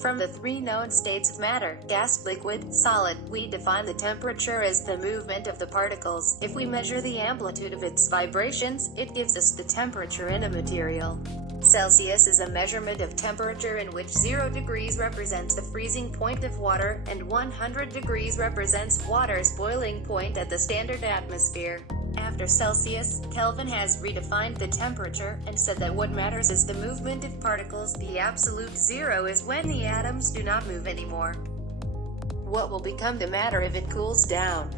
From the three known states of matter, gas, liquid, solid, we define the temperature as the movement of the particles. If we measure the amplitude of its vibrations, it gives us the temperature in a material. Celsius is a measurement of temperature in which 0 degrees represents the freezing point of water, and 100 degrees represents water's boiling point at the standard atmosphere. After Celsius, Kelvin has redefined the temperature, and said that what matters is the movement of particles. The absolute zero is when the atoms do not move anymore. What will become the matter if it cools down?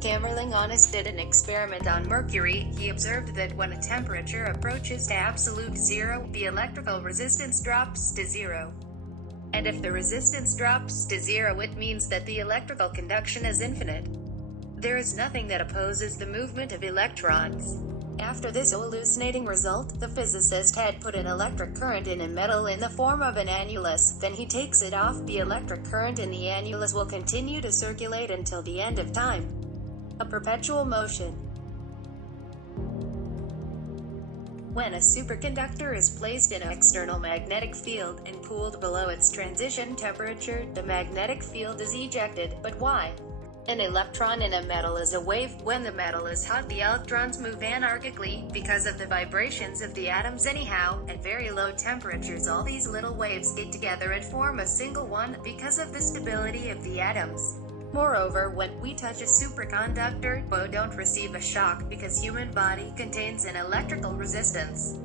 Kamerlingh Onnes did an experiment on mercury. He observed that when a temperature approaches to absolute zero, the electrical resistance drops to zero. And if the resistance drops to zero, it means that the electrical conduction is infinite. There is nothing that opposes the movement of electrons. After this hallucinating result, the physicist had put an electric current in a metal in the form of an annulus. Then he takes it off. The electric current in the annulus will continue to circulate until the end of time. A perpetual motion. When a superconductor is placed in an external magnetic field and cooled below its transition temperature, the magnetic field is ejected. But why? An electron in a metal is a wave. When the metal is hot, the electrons move anarchically, because of the vibrations of the atoms anyhow. At very low temperatures, all these little waves get together and form a single one, because of the stability of the atoms. Moreover, when we touch a superconductor, we don't receive a shock, because human body contains an electrical resistance.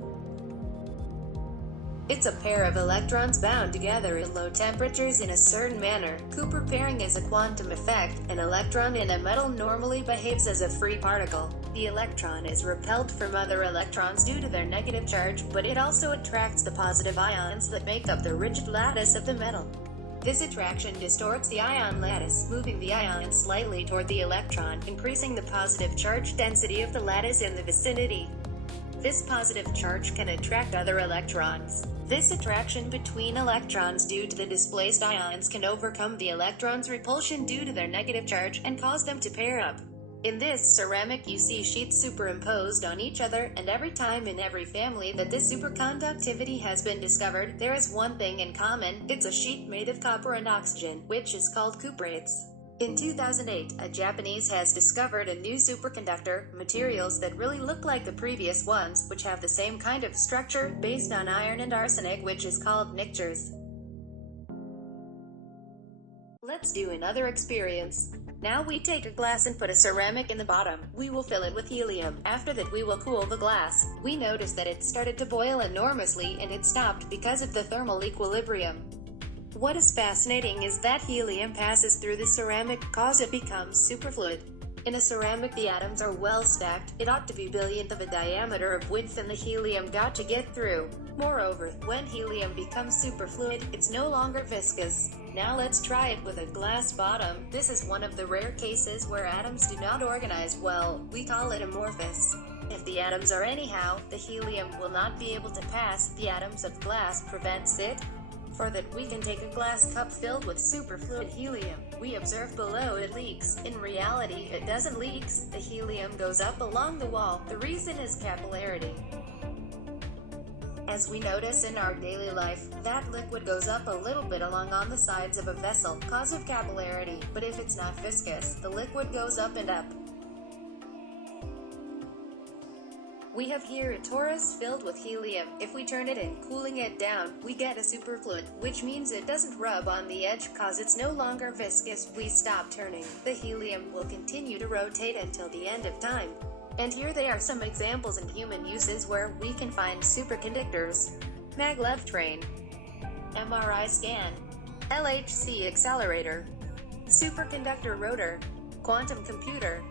It's a pair of electrons bound together at low temperatures in a certain manner. Cooper pairing is a quantum effect. An electron in a metal normally behaves as a free particle. The electron is repelled from other electrons due to their negative charge, but it also attracts the positive ions that make up the rigid lattice of the metal. This attraction distorts the ion lattice, moving the ion slightly toward the electron, increasing the positive charge density of the lattice in the vicinity. This positive charge can attract other electrons. This attraction between electrons due to the displaced ions can overcome the electrons' repulsion due to their negative charge, and cause them to pair up. In this ceramic you see sheets superimposed on each other, and every time in every family that this superconductivity has been discovered, there is one thing in common: it's a sheet made of copper and oxygen, which is called cuprates. In 2008, a Japanese has discovered a new superconductor, materials that really look like the previous ones, which have the same kind of structure, based on iron and arsenic, which is called nictures. Let's do another experience. Now we take a glass and put a ceramic in the bottom. We will fill it with helium. After that we will cool the glass. We notice that it started to boil enormously, and it stopped because of the thermal equilibrium. What is fascinating is that helium passes through the ceramic, cause it becomes superfluid. In a ceramic the atoms are well stacked. It ought to be billionth of a diameter of width, and the helium got to get through. Moreover, when helium becomes superfluid, it's no longer viscous. Now let's try it with a glass bottom. This is one of the rare cases where atoms do not organize well. We call it amorphous. If the atoms are anyhow, the helium will not be able to pass. The atoms of glass prevents it. For that we can take a glass cup filled with superfluid helium. We observe below it leaks. In reality, it doesn't leak. The helium goes up along the wall. The reason is capillarity. As we notice in our daily life, that liquid goes up a little bit along on the sides of a vessel, cause of capillarity. But if it's not viscous, the liquid goes up and up. We have here a torus filled with helium. If we turn it and cooling it down, we get a superfluid, which means it doesn't rub on the edge cause it's no longer viscous. We stop turning. The helium will continue to rotate until the end of time. And here they are some examples in human uses where we can find superconductors. Maglev train, MRI scan, LHC accelerator, superconductor rotor, quantum computer.